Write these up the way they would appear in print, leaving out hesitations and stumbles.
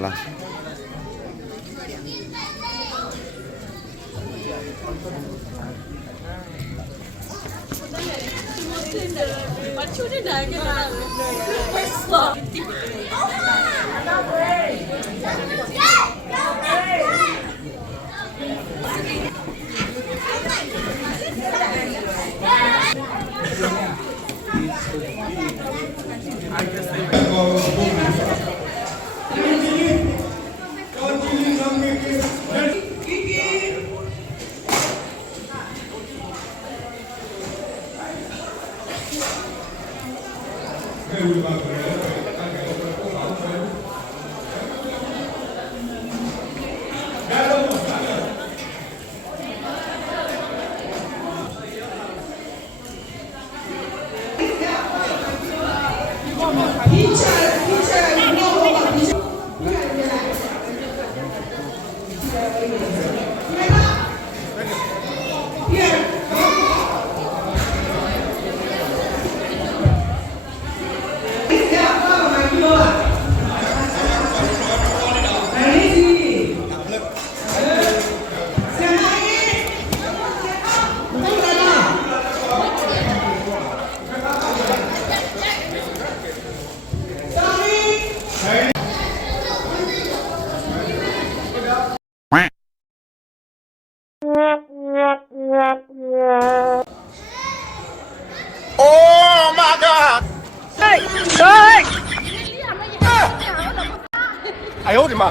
lah. Oh my God！ 哎呦我的妈！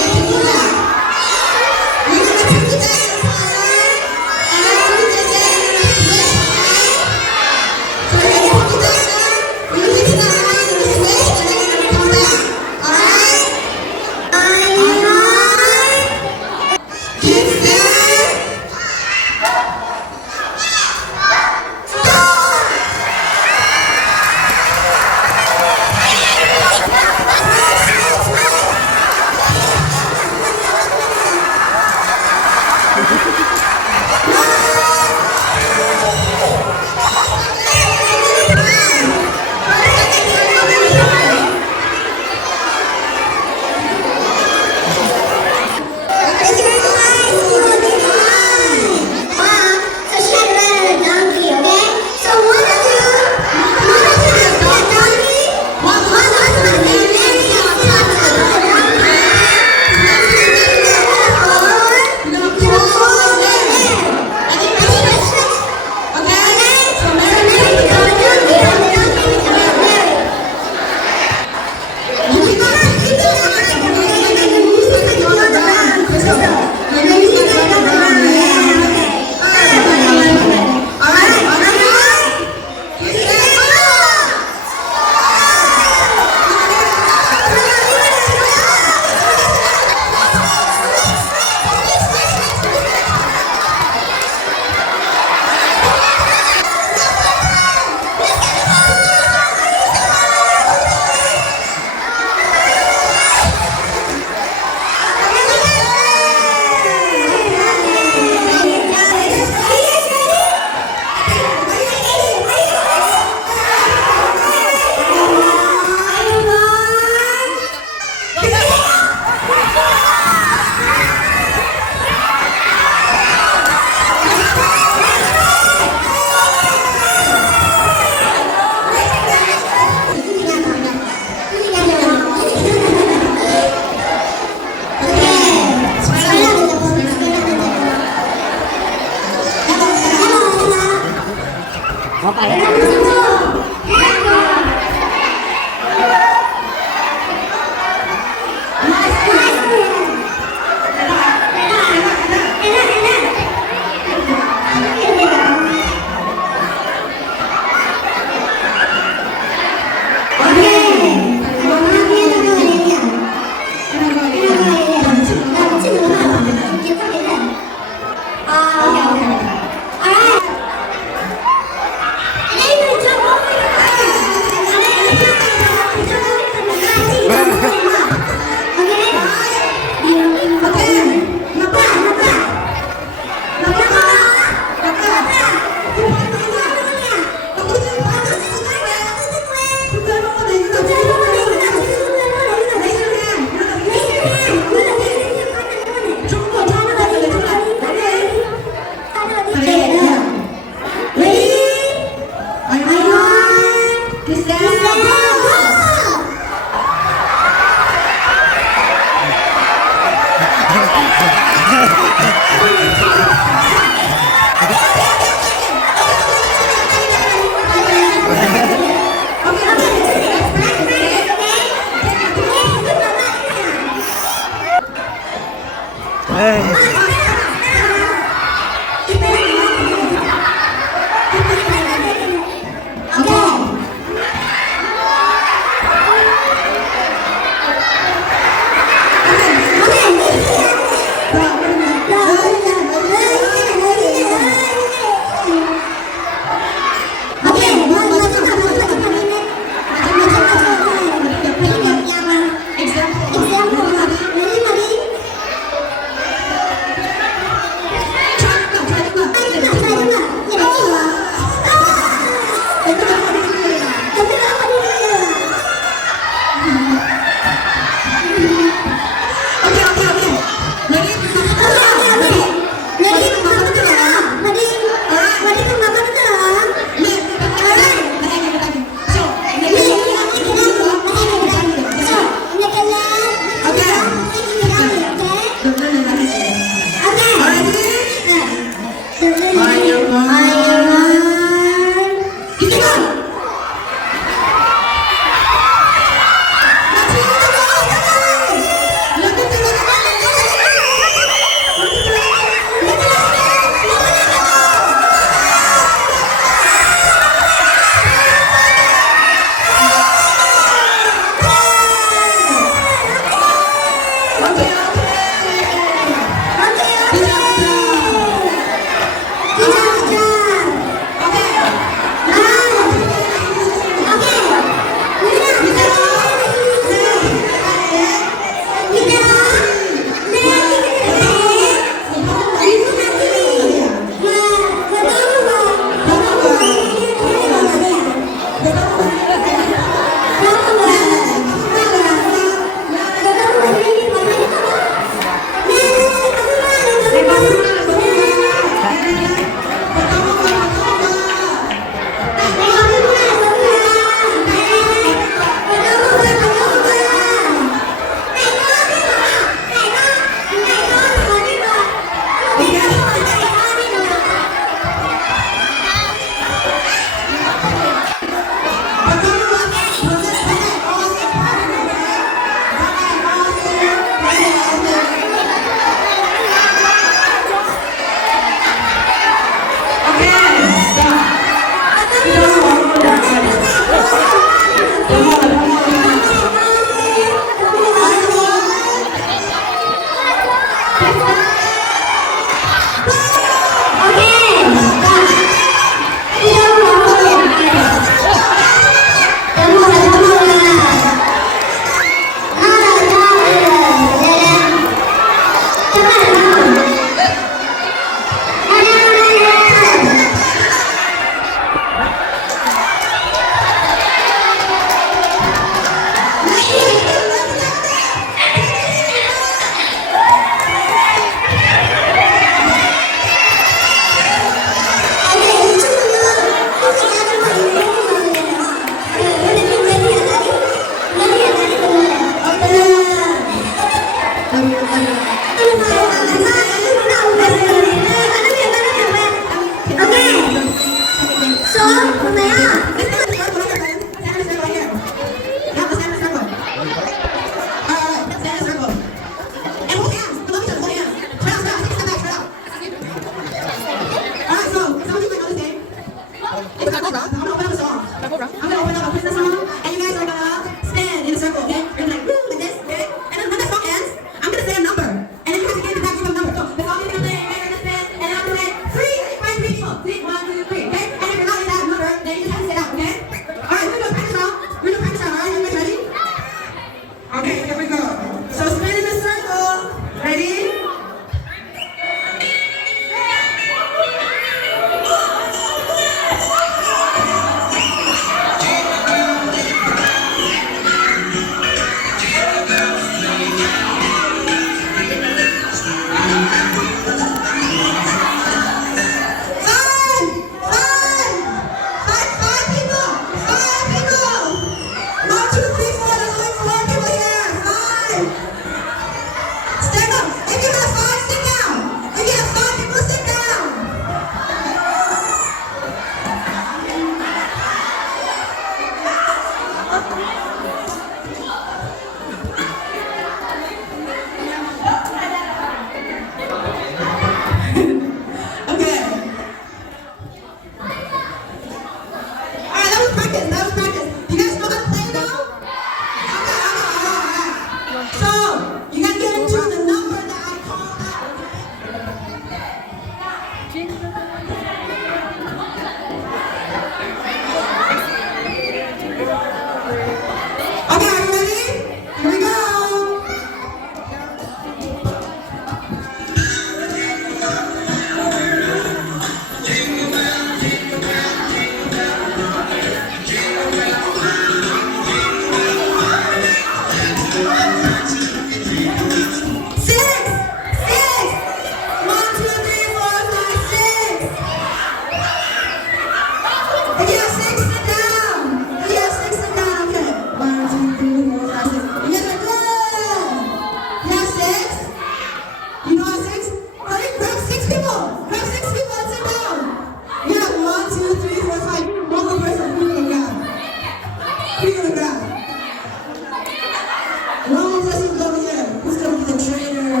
One more person over here. Who's gonna be the trainer?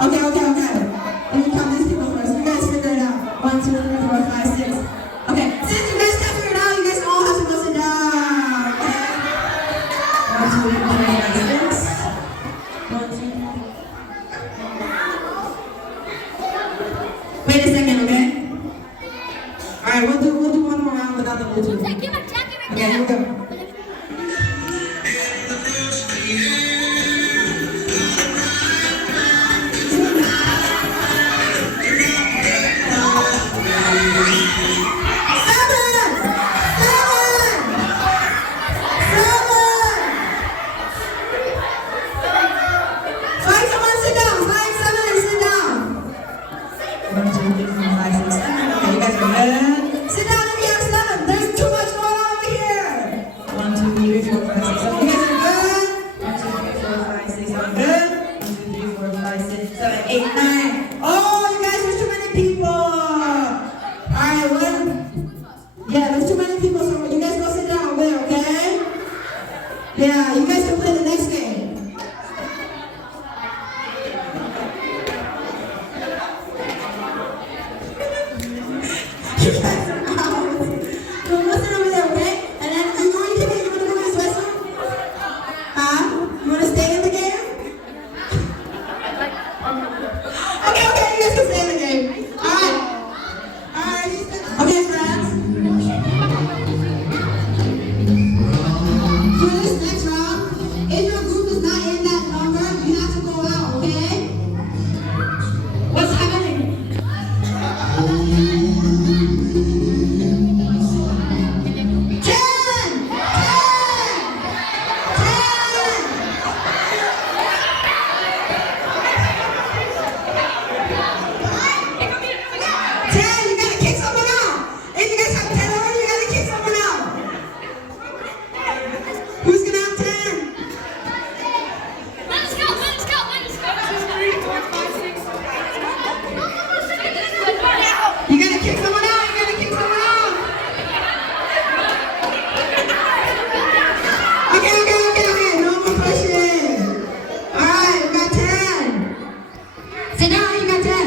Okay. Let me count these people first. You guys figure it out. 1, 2, 3, 4, 5, 6. Okay, since you guys can't figure it out, you guys all have to go sit down. Okay? 1, 2, 3, 4, 5, 6. 1, 2, 3. Wait a second, okay? Alright, we'll do one more round without the Bluetooth. Okay, here we go. Yeah, you guys can play the next game. You guys are out. So listen over there, okay? And then you want to go to this whistle? Huh? You want to stay in the game? Okay, you guys can stay in the game. Alright. Okay, friends. Next round, if your group is not in that number, you have to go out, okay? What's happening? 10! 10! 10! 10! 10, you gotta kick someone out. If you guys have 10 already, you gotta kick someone out. Who's gonna have 10? Let us go. 2, 3, 4, 5, 6. You gotta kick someone out. Okay. No more pushing. Alright, we got 10. Sit down, you got 10.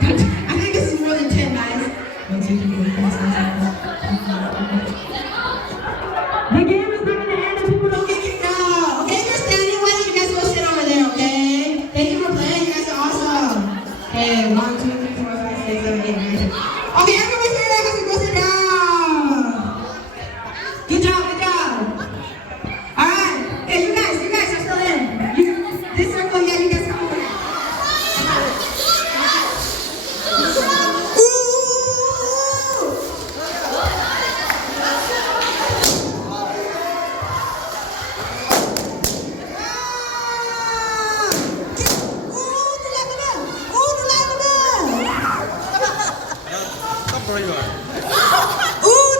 I think this is more than 10, guys. 1, 2, 3, 4, 5, 6, 7. The game is not gonna end if people don't get kicked out. Okay, if you're standing with it, you guys go sit over there, okay? Thank you for playing, you guys are awesome. Okay, 1, 2, 3, 4, 5, 6, 7, 8, 9, 10. Okay, everyone here has to go sit down. Good job. Alright, okay, you guys are still in. This circle, yeah, you guys come over here. Ooh,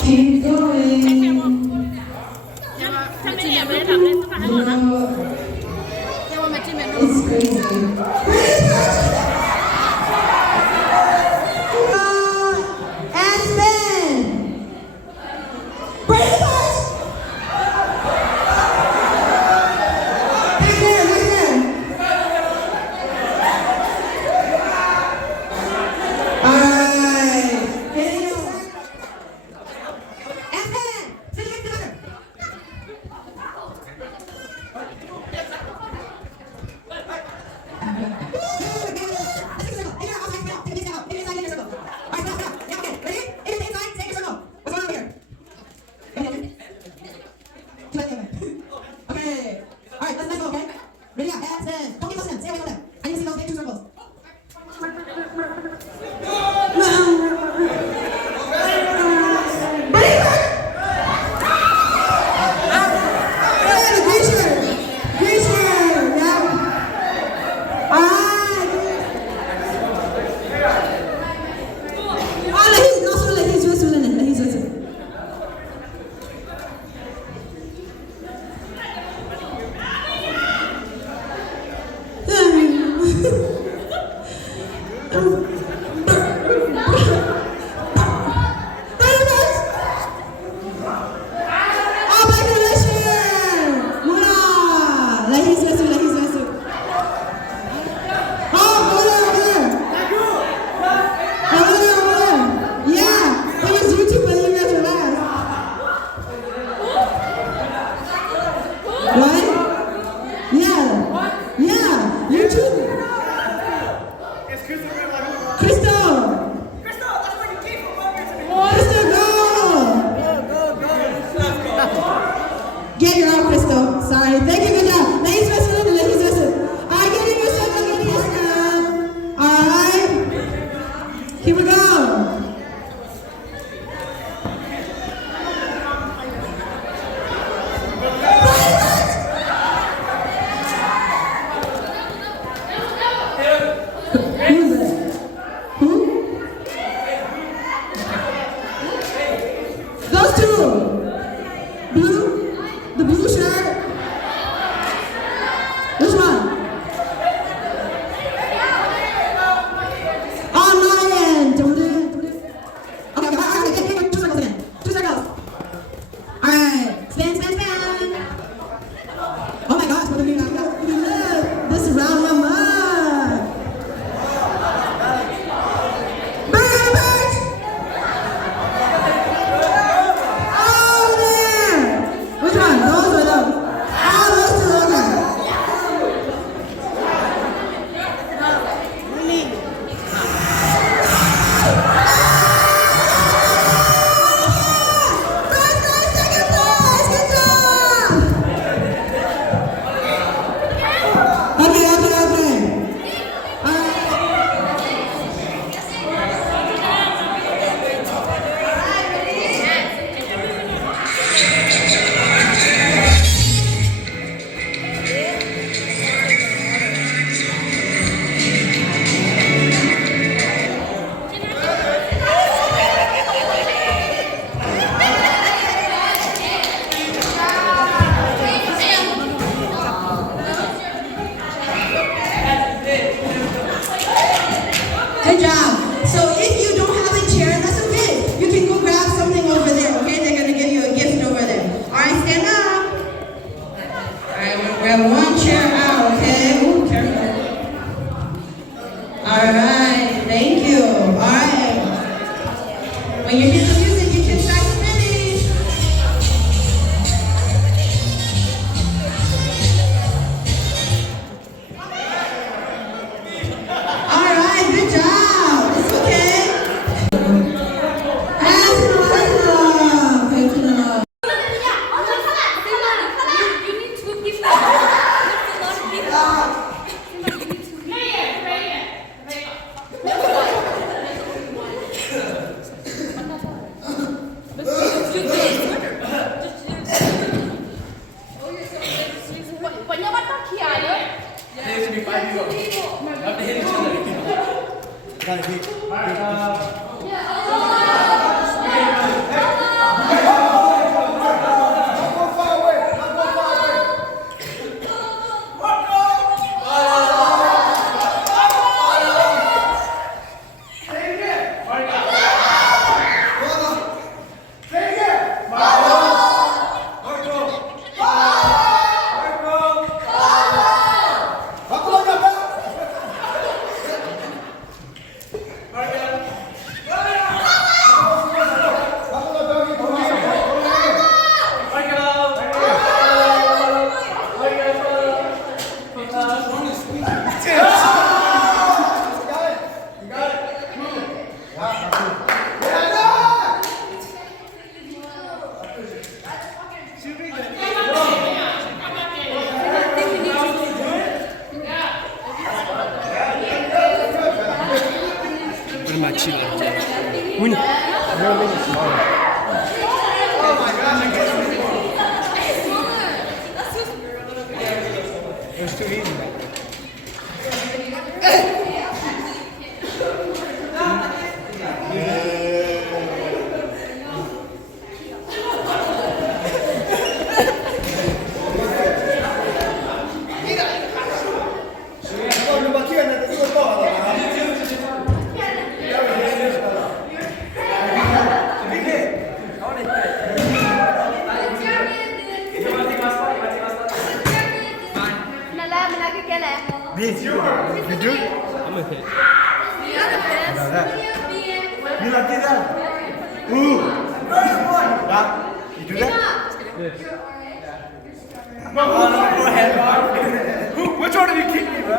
Keep going. It's crazy. And spin. Bring it back. Right there, right there. All right. And spin. Sit it together. Okay. All right, let's go, okay? Ready up, and spin. Don't give us them. Stay away from them. I need to see those big 2 circles. Bring it back. Hey, green shirt. Green shirt. Yeah. All right. Oh, he's whistling it. He's whistling. Get your own Crystal. Sorry. Thank you. Good job. Ladies wrestling. Ladies wrestling. All right, get in your circle. Get in your circle. All right. Here we go. Who's it? Who? Those two. Blue? The blue shirt? Which one? On my end. Okay, get 2 circles again. 2 circles. Alright. Spin. Oh my gosh, what are we doing now? This is round 1 more. Bring it back. Oh man. Which one? Those or those? Oh, those 2, okay. First place, second place, good job. Okay. All right. Good job. So if you don't have a chair, that's okay. You can go grab something over there, okay? They're going to give you a gift over there. All right, stand up. All right, we're going to grab 1 chair out, okay? Ooh, careful. All right, thank you. All right. When you hear the music, you can start spinning. All right, good job. It's okay. You need 2 people. A lot of people. Right here. Which one did you kick me, bro?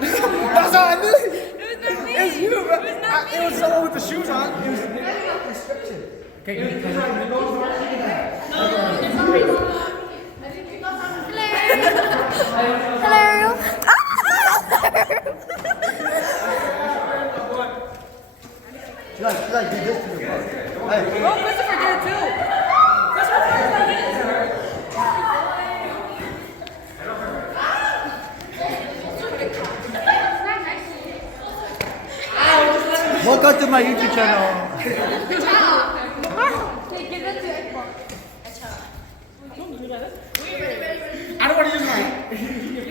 That's all I knew. It's you, bro. It was someone with the shoes on. It was okay, Hello. She like did this to the bus. Hey. Oh, Christopher did it too. Welcome to my YouTube channel. Hey, give that to Xbox. I don't want to use mine.